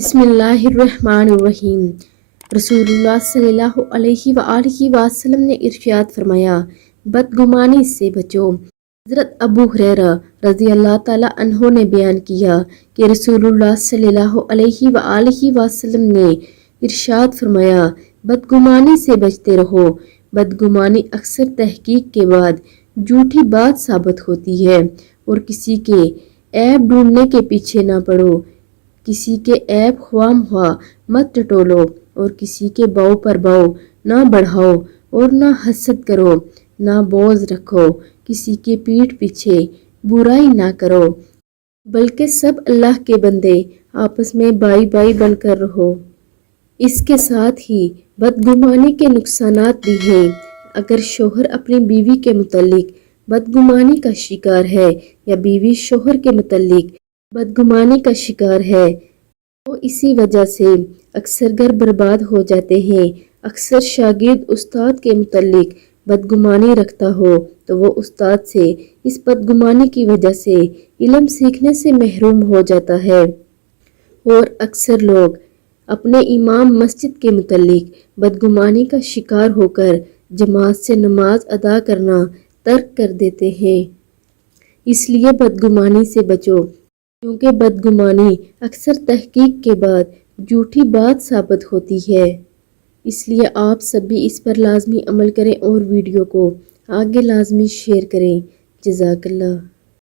बिस्मिल्लाहिर्रहमानिर्रहीम। रसूलुल्लाह सल्लल्लाहु अलैहि वआलिहि वसल्लम ने इरशाद फरमाया, बदगुमानी से बचो। हज़रत अबू हुरैरा रज़ी अल्लाह ताला अन्हो ने बयान किया कि रसूलुल्लाह सल्लल्लाहु अलैहि वआलिहि वसल्लम ने इरशाद फरमाया, बदगुमानी से बचते रहो। बदगुमानी अक्सर तहकीक के बाद झूठी बात साबित होती है। और किसी के ऐब ढूंढने के पीछे ना पड़ो, किसी के ऐब ख्वामख्वा मत टटोलो, और किसी के बाव पर बाव ना बढ़ाओ, और ना हसद करो, ना बोझ रखो, किसी के पीठ पीछे बुराई ना करो, बल्कि सब अल्लाह के बंदे आपस में भाई भाई बनकर रहो। इसके साथ ही बदगुमानी के नुकसानात भी हैं। अगर शोहर अपनी बीवी के मुतालिक बदगुमानी का शिकार है या बीवी शोहर के मुतालिक बदगुमानी का शिकार है तो इसी वजह से अक्सर घर बर्बाद हो जाते हैं। अक्सर शागिर्द उस्ताद के मुतालिक बदगुमानी रखता हो तो वो उस्ताद से इस बदगुमानी की वजह से इल्म सीखने से महरूम हो जाता है। और अक्सर लोग अपने इमाम मस्जिद के मुतालिक बदगुमानी का शिकार होकर जमात से नमाज अदा करना तर्क कर देते हैं। इसलिए बदगुमानी से बचो, क्योंकि बदगुमानी अक्सर तहकीक के बाद झूठी बात साबित होती है। इसलिए आप सब भी इस पर लाजमी अमल करें और वीडियो को आगे लाजमी शेयर करें। जज़ाकल्लाह।